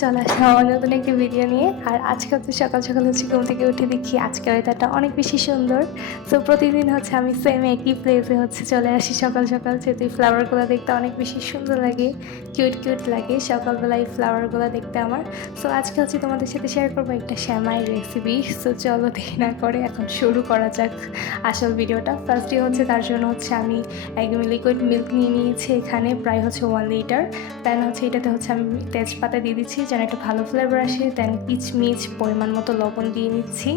চলে আসলাম আমার নতুন একটি ভিডিও নিয়ে। আর আজকে হচ্ছে সকাল সকাল হচ্ছে ঘুম থেকে উঠে দেখি আজকের ওয়েদারটা অনেক বেশি সুন্দর। তো প্রতিদিন হচ্ছে আমি সেম একই প্লেসে হচ্ছে চলে আসি সকাল সকাল। যেহেতু এই ফ্লাওয়ারগুলো দেখতে অনেক বেশি সুন্দর লাগে কিউট কিউট লাগে সকালবেলায় ফ্লাওয়ারগুলো দেখতে আমার। সো আজকে হচ্ছে তোমাদের সাথে শেয়ার করব একটা শ্যামাই রেসিপি সো চলো দেরি না করে এখন শুরু করা যাক আসল ভিডিওটা ফার্স্টে হচ্ছে তার জন্য হচ্ছে আমি একদম লিকুইড মিল্ক নিয়ে নিয়েছি এখানে, প্রায় হচ্ছে ওয়ান লিটার দেন হচ্ছে এটাতে হচ্ছে আমি তেজপাতা দিয়ে দিচ্ছি, যেন একটা ভালো ফ্লেভার আসে। দেন কিচমিচ পরিমাণ মতো লবণ দিয়ে নিচ্ছি।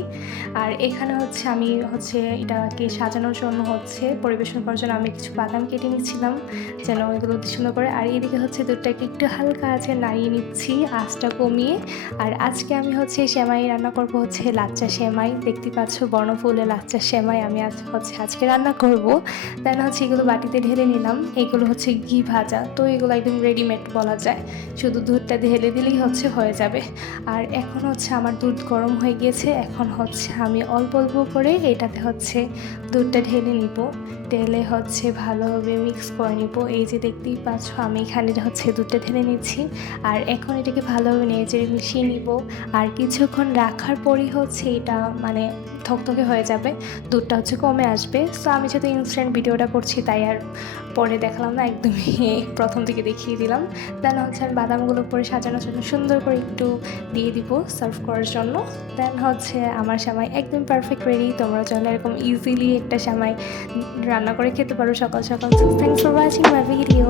আর এখানে হচ্ছে আমি হচ্ছে এটাকে সাজানোর জন্য হচ্ছে পরিবেশন করার জন্য আমি কিছু বাদাম কেটে নিচ্ছিলাম, যেন ওইগুলো সুন্দর করে। আর এদিকে হচ্ছে দুধটাকে একটু হালকা আছে নাড়িয়ে নিচ্ছি, আঁচটা কমিয়ে। আর আজকে আমি হচ্ছে সেমাই রান্না করব হচ্ছে লাচ্চা সেমাই। দেখতে পাচ্ছ বর্ণফুলে লাচ্চা সেমাই আমি আজ হচ্ছে আজকে রান্না করব। দেন হচ্ছে এগুলো বাটিতে ঢেলে নিলাম। এগুলো হচ্ছে ঘি ভাজা। তো এগুলো একদম রেডিমেড বলা যায়। শুধু দুধটা ঢেলে দিলেই হচ্ছে হয়ে যাবে। আর এখন হচ্ছে আমার দুধ গরম হয়ে গিয়েছে। এখন হচ্ছে আমি অল্প অল্প করে এটাতে হচ্ছে দুধটা ঢেলে নিব। ঢেলে হচ্ছে ভালোভাবে মিক্স করে নিব। এই যে দেখতেই পাচ্ছ, আমি এখানে হচ্ছে দুধটা ঢেলে নিচ্ছি। আর এখন এটাকে ভালোভাবে নেড়ে মিশিয়ে নিব। আর কিছুক্ষণ রাখার পরই হচ্ছে এটা মানে থকথকে হয়ে যাবে। দুধটা হচ্ছে কমে আসবে। সো আমি যেহেতু ইনস্ট্যান্ট ভিডিওটা করছি, তাই আর পরে দেখালাম না, একদমই প্রথম থেকে দেখিয়ে দিলাম। দেন হচ্ছে আমি বাদামগুলো পরে সাজানোর জন্য সুন্দর করে একটু দিয়ে দিব সার্ভ করার জন্য। দেন হচ্ছে আমার সামাই একদম পারফেক্ট রেডি তোমরা চাইলে এরকম ইজিলি একটা সামাই রান্না করে খেতে পারো সকাল সকাল। Thank for watching my video